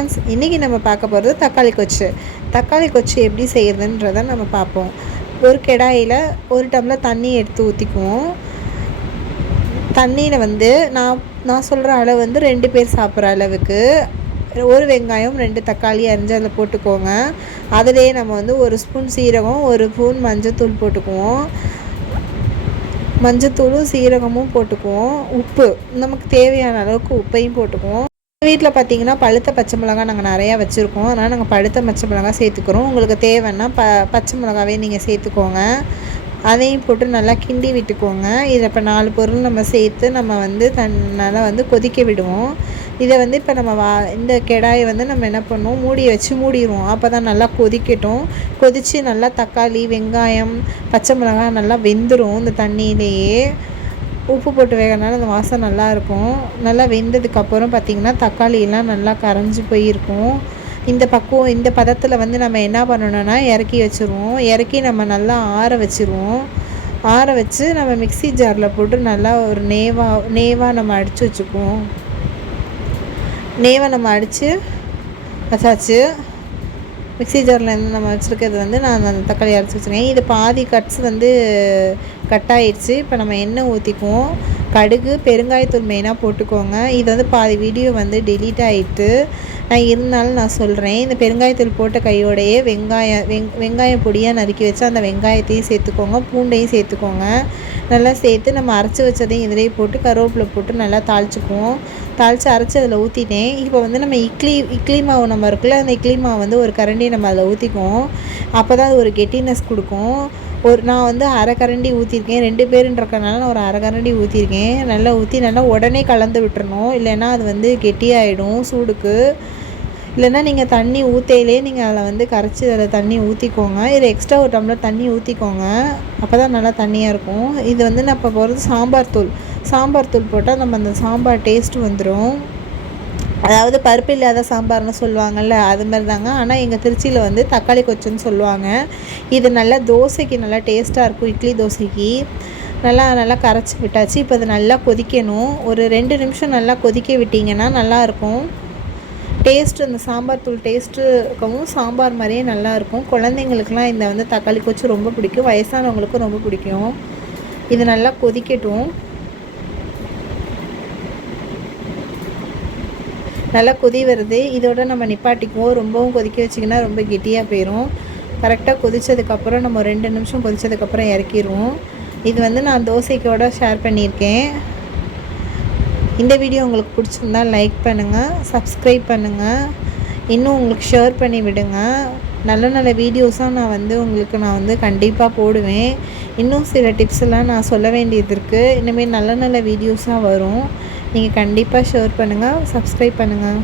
Friends, இன்றைக்கி நம்ம பார்க்க போகிறது தக்காளி கொச்சு. தக்காளி கொச்சு எப்படி செய்கிறதுன்றதை நம்ம பார்ப்போம். ஒரு கடாயில் 1 டம்ளர் தண்ணி எடுத்து ஊற்றிக்குவோம். தண்ணியில் நான் சொல்கிற அளவு 2 பேர் சாப்பிட்ற அளவுக்கு 1 வெங்காயம் 2 தக்காளி அரிஞ்சு அதில் போட்டுக்கோங்க. அதிலேயே நம்ம 1 ஸ்பூன் சீரகம் 1 ஸ்பூன் மஞ்சத்தூள் போட்டுக்குவோம். மஞ்சத்தூளும் சீரகமும் போட்டுக்குவோம். உப்பு நமக்கு தேவையான அளவுக்கு உப்பையும் போட்டுக்குவோம். வீட்டில் பார்த்திங்கன்னா பழுத்த பச்சை மிளகா நாங்கள் நிறையா வச்சுருக்கோம். அதனால் நாங்கள் பழுத்த பச்சை மிளகா சேர்த்துக்கிறோம். உங்களுக்கு தேவைன்னா பச்சை மிளகாவே நீங்கள் சேர்த்துக்கோங்க. அதையும் போட்டு நல்லா கிண்டி விட்டுக்கோங்க. இதை இப்போ 4 பொருள் நம்ம சேர்த்து நம்ம நல்லா கொதிக்க விடுவோம். இதை இப்போ நம்ம இந்த கடாயை நம்ம என்ன பண்ணுவோம், மூடி வச்சு மூடிடுவோம். அப்போ தான் நல்லா கொதிக்கட்டும். கொதித்து நல்லா தக்காளி வெங்காயம் பச்சை மிளகாய் நல்லா வெந்துடும். இந்த தண்ணியிலேயே உப்பு போட்டு வேகனால அந்த வாசனை நல்லாயிருக்கும். நல்லா வெந்ததுக்கப்புறம் பார்த்திங்கன்னா தக்காளியெல்லாம் நல்லா கரைஞ்சி போயிருக்கும். இந்த பதத்தில் நம்ம என்ன பண்ணணும்னா இறக்கி வச்சுருவோம். இறக்கி நம்ம நல்லா ஆற வச்சுருவோம். ஆற வச்சு நம்ம மிக்ஸி ஜாரில் போட்டு நல்லா ஒரு நேவாக நம்ம அடித்து வச்சுக்குவோம். நேவாக நம்ம அடித்து வச்சாச்சு. மிக்ஸி ஜாரில் நம்ம வச்சுருக்கிறது நான் அந்த தக்காளி அரைச்சி வச்சுருக்கேன். இது பாதி கட்ஸ் கட் ஆகிடுச்சு. இப்போ நம்ம எண்ணெய் ஊற்றிக்குவோம். கடுகு பெருங்காயத்தூள் மெயினாக போட்டுக்கோங்க. இது பாதி வீடியோ டெலீட் ஆகிட்டு இருந்தாலும் நான் சொல்கிறேன். இந்த பெருங்காயத்தூள் போட்ட கையோடையே வெங்காயம் பொடியாக நறுக்கி வச்சு அந்த வெங்காயத்தையும் சேர்த்துக்கோங்க. பூண்டையும் சேர்த்துக்கோங்க. நல்லா சேர்த்து நம்ம அரைச்சி வச்சதையும் இதிலேயே போட்டு கருவேப்பிலை போட்டு நல்லா தாளிச்சுக்குவோம். தாளித்து அரைச்சி அதில் ஊற்றிட்டேன். இப்போ நம்ம இட்லி மாவு நம்ம இருக்குல்ல, அந்த இட்லி மாவு ஒரு கரண்டியை நம்ம அதில் ஊற்றிக்குவோம். அப்போ தான் அது ஒரு கெட்டினஸ் கொடுக்கும். நான் அரை கரண்டி ஊற்றிருக்கேன். 2 பேருன்றக்கனால நான் ஒரு அரை கரண்டி ஊற்றிருக்கேன். நல்லா ஊற்றி நல்லா உடனே கலந்து விட்டுறணும். இல்லைன்னா அது கெட்டியாகிடும் சூடுக்கு. இல்லைன்னா நீங்கள் தண்ணி ஊற்றையிலே நீங்கள் அதில் கரைச்சி அதில் தண்ணி ஊற்றிக்கோங்க. இதில் எக்ஸ்ட்ரா 1 டம்ளர் தண்ணி ஊற்றிக்கோங்க. அப்போ தான் நல்லா தண்ணியாக இருக்கும். இது நான் இப்போ போகிறது சாம்பார் தூள் போட்டால் நம்ம அந்த சாம்பார் டேஸ்ட்டு வந்துடும். அதாவது பருப்பு இல்லாத சாம்பார்னு சொல்லுவாங்கள்ல, அது மாதிரி தாங்க. ஆனால் எங்கள் திருச்சியில் தக்காளி கொச்சுன்னு சொல்லுவாங்க. இது நல்லா தோசைக்கு நல்லா டேஸ்ட்டாக இருக்கும். இட்லி தோசைக்கு நல்லா கரைச்சி விட்டாச்சு. இப்போ அது நல்லா கொதிக்கணும். ஒரு 2 நிமிஷம் நல்லா கொதிக்க விட்டிங்கன்னா நல்லாயிருக்கும். டேஸ்ட்டு அந்த சாம்பார் தூள் டேஸ்ட்டு இருக்கவும் சாம்பார் மாதிரியே நல்லாயிருக்கும். குழந்தைங்களுக்குலாம் இந்த தக்காளி கொச்சு ரொம்ப பிடிக்கும். வயசானவங்களுக்கும் ரொம்ப பிடிக்கும். இது நல்லா கொதிக்கட்டும். நல்லா கொதி வருது. இதோட நம்ம நிப்பாட்டிக்குவோம். ரொம்பவும் கொதிக்க வச்சிங்கன்னா ரொம்ப கெட்டியாக போயிடும். கரெக்டாக கொதித்ததுக்கப்புறம் நம்ம 2 நிமிஷம் கொதித்ததுக்கப்புறம் இறக்கிடுவோம். இது நான் தோசைக்கோட ஷேர் பண்ணியிருக்கேன். இந்த வீடியோ உங்களுக்கு பிடிச்சிருந்தால் லைக் பண்ணுங்கள், சப்ஸ்கிரைப் பண்ணுங்கள், இன்னும் உங்களுக்கு ஷேர் பண்ணி விடுங்க. நல்ல வீடியோஸாக நான் கண்டிப்பாக போடுவேன். இன்னும் சில டிப்ஸ் எல்லாம் நான் சொல்ல வேண்டியது இருக்குது. இனிமேல் நல்ல வீடியோஸாக வரும். நீங்கள் கண்டிப்பாக ஷேர் பண்ணுங்கள், சப்ஸ்கிரைப் பண்ணுங்கள்.